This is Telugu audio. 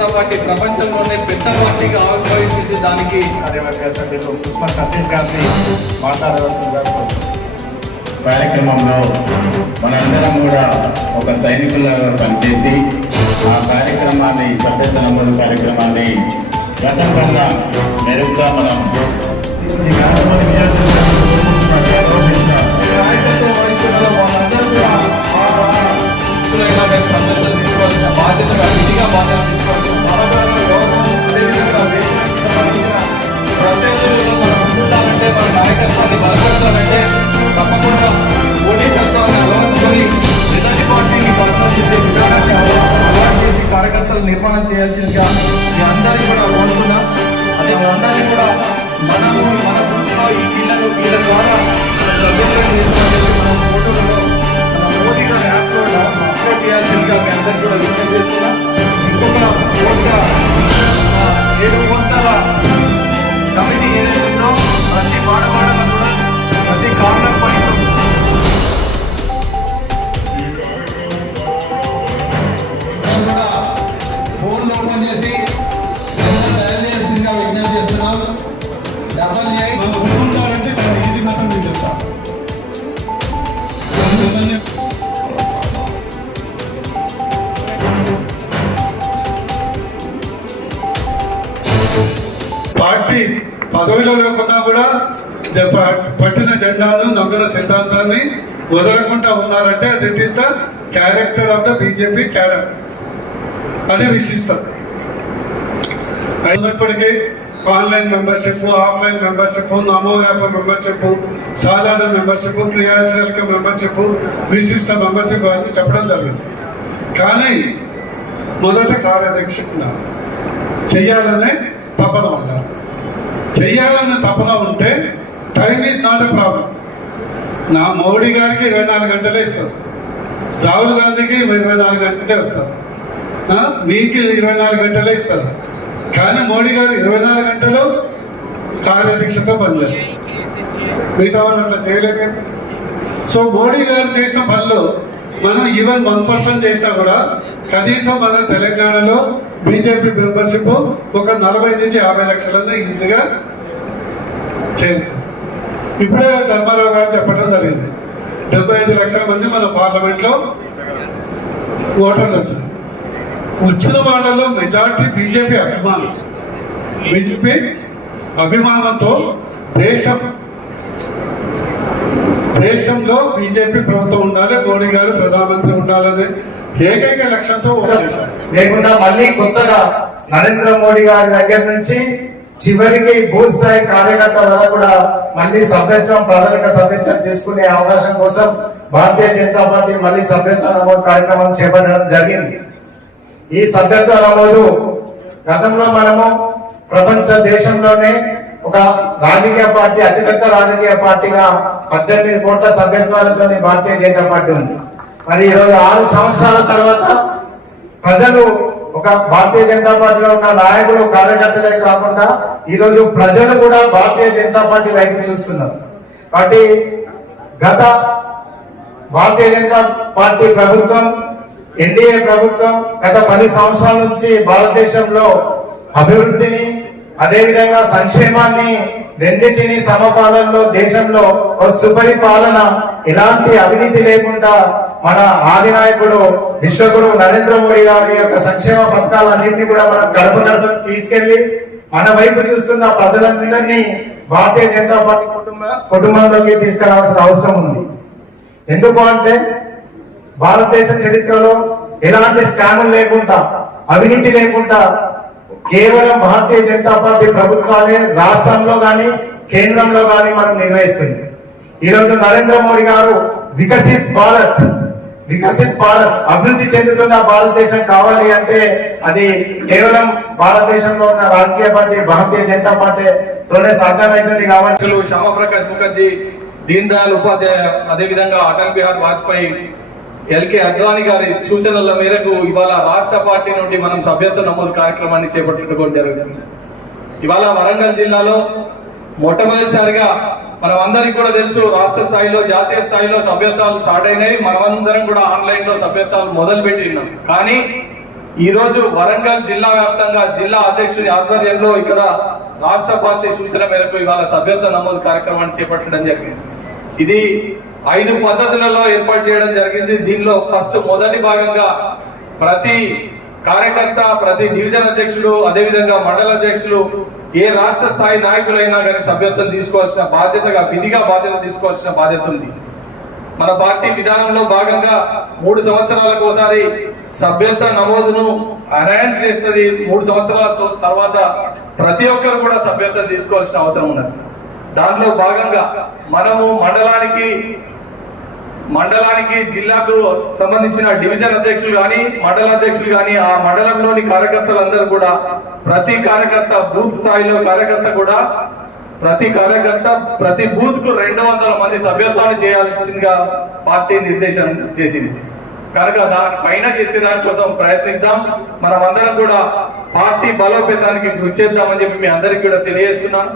జనతా పార్టీ ప్రపంచంలోనే పెద్ద పార్టీగా ఆవిర్భవించింది దానికి కార్యవర్గ సభ్యులు పుష్ప సతీష్ గారిని మాట్లాడవలసిందిగా కోరుతున్నాను. కార్యక్రమంలో మనందరం కూడా ఒక సైనికులుగా పనిచేసి ఆ కార్యక్రమాన్ని సభ్యత నమోదు కార్యక్రమాన్ని గతం కన్నా మెరుగ్గా మనం తీసుకోవాల్సిన బాధ్యత విధిగా బాధ్యత దాన్ని బలపరచాలంటే తప్పకుండా పోటీ తత్వాన్ని అలవర్చుకొని ఎదుటి పార్టీని బలపం చేసే విధానాన్ని అలవాటు చేసి కార్యకర్తలు నిర్మాణం చేయాల్సిందిగా మీ అందరినీ కూడా కోరుతున్నా. అది అందరినీ కూడా మనము మన గుంపులో ఈ పిల్లలు వీళ్ళ ద్వారా సభ్యత్వం చేసుకోవాలని మన ఫోటోలలో మన మోడీ గారి యాప్లో అప్లోడ్ చేయాల్సిందిగా మీ అందరికీ కూడా విజ్ఞప్తి చేస్తున్నాం. పార్టీ పదవిలో లేకుండా కూడా పట్టిన జెండాను నొగ్గన సిద్ధాంతాన్ని వదలకుండా ఉన్నారంటే అది it is the character of the BJP character అదే విశిష్టత. అయినప్పటికీ online membership offline membership NaMo app membership సాధారణ మెంబర్షిప్ క్రియాశీలక మెంబర్షిప్ విశిష్ట మెంబర్షిప్ అని చెప్పడం జరిగింది. కానీ మొదట కార్యదక్షకున్నారు చెయ్యాలనే తపన ఉండాలి చెయ్యాలన్న తపన ఉంటే time is not a problem నా మోడీ గారికి ఇరవై నాలుగు గంటలే ఇస్తారు. రాహుల్ గాంధీకి ఇరవై నాలుగు గంటలే వస్తారు. మీకు ఇరవై నాలుగు గంటలే ఇస్తారు. కానీ మోడీ గారు ఇరవై నాలుగు గంటలు కార్యదీక్షతో పనిచేస్తారు. మిగతా వాళ్ళు అట్లా చేయలేక సో మోడీ గారు చేసిన పనులు మనం ఈవెన్ వన్ పర్సెంట్ చేసినా కూడా కనీసం మన తెలంగాణలో బీజేపీ మెంబర్షిప్ ఒక నలభై నుంచి యాభై లక్షలన్నా ఈజీగా చేయాలి. ఇప్పుడే ధర్మారావు గారు చెప్పడం జరిగింది. డెబ్బై ఐదు లక్షల మంది మన పార్లమెంట్లో ఓటర్లు వచ్చారు. వచ్చిన వాళ్ళలో మెజార్టీ బీజేపీ అభిమానులు. బీజేపీ అభిమానంతో దేశం దేశంలో బీజేపీ ప్రభుత్వం ఉండాలి మోడీ గారు ప్రధానమంత్రి ఉండాలనే ఏకైక లక్ష్యంతో లేకుండా మళ్ళీ కొత్తగా నరేంద్ర మోడీ గారి దగ్గర నుంచి చివరికి బూత్ స్థాయి కార్యకర్త వరకు కూడా మళ్ళీ సభ్యత్వం ప్రాథమిక సభ్యత్వం తీసుకునే అవకాశం కోసం భారతీయ జనతా పార్టీ మళ్ళీ సభ్యత్వ నమోదు కార్యక్రమం చేపట్టడం జరిగింది. ఈ సభ్యత్వ నమోదు గతంలో మనము ప్రపంచ దేశంలోనే ఒక రాజకీయ పార్టీ అతిపెద్ద రాజకీయ పార్టీగా పద్దెనిమిది కోట్ల సభ్యత్వాలతో భారతీయ జనతా పార్టీ ఉంది. మరి ఈరోజు ఆరు సంవత్సరాల తర్వాత ప్రజలు ఒక భారతీయ జనతా పార్టీలో ఉన్న నాయకులు కార్యకర్తలే కాకుండా ఈరోజు ప్రజలు కూడా భారతీయ జనతా పార్టీ వైపు చూస్తున్నారు. కాబట్టి గత భారతీయ జనతా పార్టీ ప్రభుత్వం ఎన్డీఏ ప్రభుత్వం గత పది సంవత్సరాల నుంచి భారతదేశంలో అభివృద్ధిని అదేవిధంగా సంక్షేమాన్ని రెండింటిని సమపాలనలో దేశంలో ఒక సుపరిపాలన ఎలాంటి అవినీతి లేకుండా మన ఆదినాయకుడు విశ్వగురు నరేంద్ర మోడీ గారి యొక్క సంక్షేమ పథకాలన్నింటినీ కూడా మనం గడప గడప తీసుకెళ్ళి మన వైపు చూస్తున్న ప్రజలందరినీ భారతీయ జనతా పార్టీ కుటుంబ కుటుంబంలోకి తీసుకురావాల్సిన అవసరం ఉంది. ఎందుకు అంటే భారతదేశ చరిత్రలో ఎలాంటి స్కాములు లేకుండా అవినీతి లేకుండా కేవలం భారతీయ జనతా పార్టీ ప్రభుత్వాలే రాష్ట్రంలో గాని కేంద్రంలో గాని మనం నిర్వహిస్తుంది ఈరోజు నరేంద్ర మోడీ గారు వికసిత్ భారత్ వికసిత్ భారత్ అభివృద్ధి చెందుతున్న భారతదేశం కావాలి అంటే అది కేవలం భారతదేశంలో ఉన్న రాజకీయ పార్టీ భారతీయ జనతా పార్టీ తోనే సాధ్యమవుతుంది కాబట్టి. శ్యామప్రకాష్ ముఖర్జీ దీన్ దయాళ్ ఉపాధ్యాయ అదేవిధంగా అటల్ బిహార్ వాజ్పేయి ఎల్కే అద్వానీ గారి సూచనల మేరకు ఇవాళ రాష్ట్ర పార్టీ నుండి మనం సభ్యత్వ నమోదు కార్యక్రమాన్ని చేపట్టుకోవడం జరుగుతుంది. ఇవాళ వరంగల్ జిల్లాలో మొట్టమొదటిసారిగా మనం అందరికి కూడా తెలుసు రాష్ట్ర స్థాయిలో జాతీయ స్థాయిలో సభ్యత్వాలు స్టార్ట్ అయినాయి. మనమందరం కూడా ఆన్లైన్లో సభ్యత్వాలు మొదలు పెట్టినాం కానీ ఈ రోజు వరంగల్ జిల్లా వ్యాప్తంగా జిల్లా అధ్యక్షుడి ఆధ్వర్యంలో ఇక్కడ రాష్ట్ర పార్టీ సూచన మేరకు ఇవాళ సభ్యత్వ నమోదు కార్యక్రమాన్ని చేపట్టడం జరిగింది. ఇది ఐదు పద్ధతులలో ఏర్పాటు చేయడం జరిగింది. దీనిలో ఫస్ట్ మొదటి భాగంగా ప్రతి కార్యకర్త ప్రతి డివిజన్ అధ్యక్షుడు అదేవిధంగా మండల అధ్యక్షులు ఏ రాష్ట్ర స్థాయి నాయకులైనా కానీ సభ్యత్వం తీసుకోవాల్సిన బాధ్యతగా విధిగా బాధ్యత తీసుకోవాల్సిన బాధ్యత ఉంది. మన పార్టీ విధానంలో భాగంగా మూడు సంవత్సరాలకు ఒకసారి సభ్యత్వ నమోదును అనౌన్స్ చేస్తుంది. మూడు సంవత్సరాల తర్వాత ప్రతి ఒక్కరు కూడా సభ్యత్వం తీసుకోవాల్సిన అవసరం ఉన్నది. దాంట్లో భాగంగా మనము మండలానికి మండలానికి జిల్లాకు సంబంధించిన డివిజన్ అధ్యక్షులు కానీ మండల అధ్యక్షులు కానీ ఆ మండలంలోని కార్యకర్తలందరూ కూడా ప్రతి కార్యకర్త బూత్ స్థాయిలో కార్యకర్త కూడా ప్రతి కార్యకర్త ప్రతి బూత్కు రెండు వందల మంది సభ్యత్వాన్ని చేయాల్సిందిగా పార్టీ నిర్దేశం చేసింది. కనుక దాని పైన చేసే దానికోసం ప్రయత్నిద్దాం. మనం అందరం కూడా పార్టీ బలోపేతానికి కృషి చేద్దామని చెప్పి మీ అందరికి కూడా తెలియజేస్తున్నాను